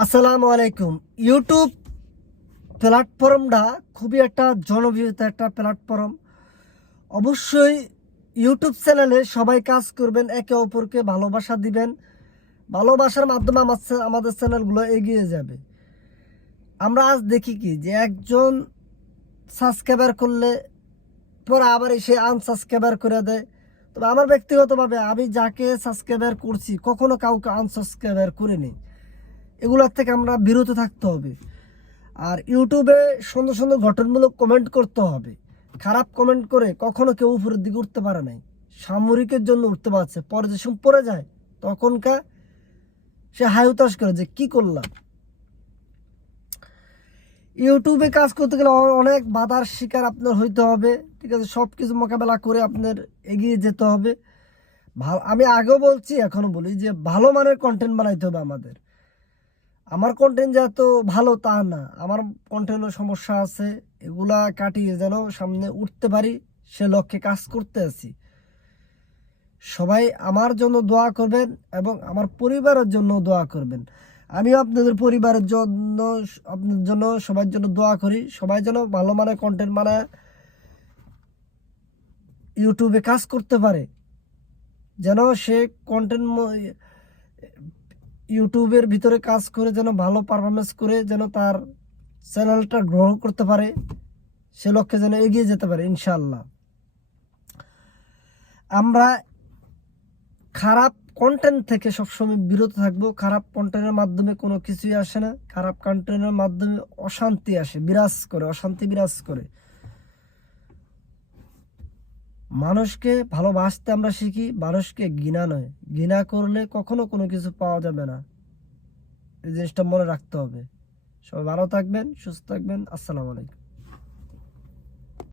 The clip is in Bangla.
আসসালামু আলাইকুম। ইউটিউব প্ল্যাটফর্মটা খুবই একটা জনপ্রিয়ত, একটা প্ল্যাটফর্ম। অবশ্যই ইউটিউব চ্যানেলে সবাই কাজ করবেন, একে অপরকে ভালোবাসা দিবেন। ভালোবাসার মাধ্যমে আমার আমাদের চ্যানেলগুলো এগিয়ে যাবে। আমরা আজ দেখি কি, যে একজন সাবস্ক্রাইবার করলে পরে আবার এসে আনসাবস্ক্রাইবার করে দেয়। তবে আমার ব্যক্তিগতভাবে আমি যাকে সাবস্ক্রাইবার করছি, কখনো কাউকে আনসাবস্ক্রাইবার করিনি। এগুলোর থেকে আমরা বিরত থাকতে হবে। আর ইউটিউবে সুন্দর সুন্দর গঠনমূলক কমেন্ট করতে হবে। খারাপ কমেন্ট করে কখনো কেউ উপরের দিকে উঠতে পারে নাই। সামরিকের জন্য উঠতে পারছে। পরে যে পড়ে যায়, তখনকার সে হাই উতাস করে যে কি করলাম। ইউটিউবে কাজ করতে গেলে অনেক বাধার শিকার আপনার হইতে হবে। ঠিক আছে? সব কিছু মোকাবেলা করে আপনার এগিয়ে যেতে হবে। আমি আগেও বলছি, এখনও বলি যে ভালো মানের কন্টেন্ট বানাইতে হবে আমাদের। আমার কন্টেন্ট যা তো ভালো তা না। আমার কন্টেন্টের সমস্যা আছে, এগুলা কাটিয়ে যেন সামনে উঠতে পারি, সে লক্ষ্যে কাজ করতে আছি। সবাই আমার জন্য দোয়া করবেন এবং আমার পরিবারের জন্য দোয়া করবেন। আমিও আপনাদের পরিবারের জন্য আপনার জন্য সবার জন্য দোয়া করি। সবাই যেন ভালো মানে কন্টেন্ট মানে ইউটিউবে কাজ করতে পারে। যেন সে কন্টেন্ট ইউটিউবের ভিতরে কাজ করে যেন ভালো পারফরমেন্স করে যেন তার চ্যানেলটা গ্রহণ করতে পারে, সে লক্ষ্যে যেন এগিয়ে যেতে পারে ইনশাল্লাহ আমরা খারাপ কন্টেন্ট থেকে সবসময় বিরত থাকব। খারাপ কন্টেন্টের মাধ্যমে কোনো কিছুই আসে না। খারাপ কন্টেন্টের মাধ্যমে অশান্তি আসে, বিরাজ করে, অশান্তি বিরাজ করে। মানুষকে ভালোবাসতে আমরা শিখি, মানুষকে ঘৃণা নয়। ঘৃণা করলে কখনো কোনো কিছু পাওয়া যাবে না। এই জিনিসটা মনে রাখতে হবে। সবাই ভালো থাকবেন, সুস্থ থাকবেন। আসসালামু আলাইকুম।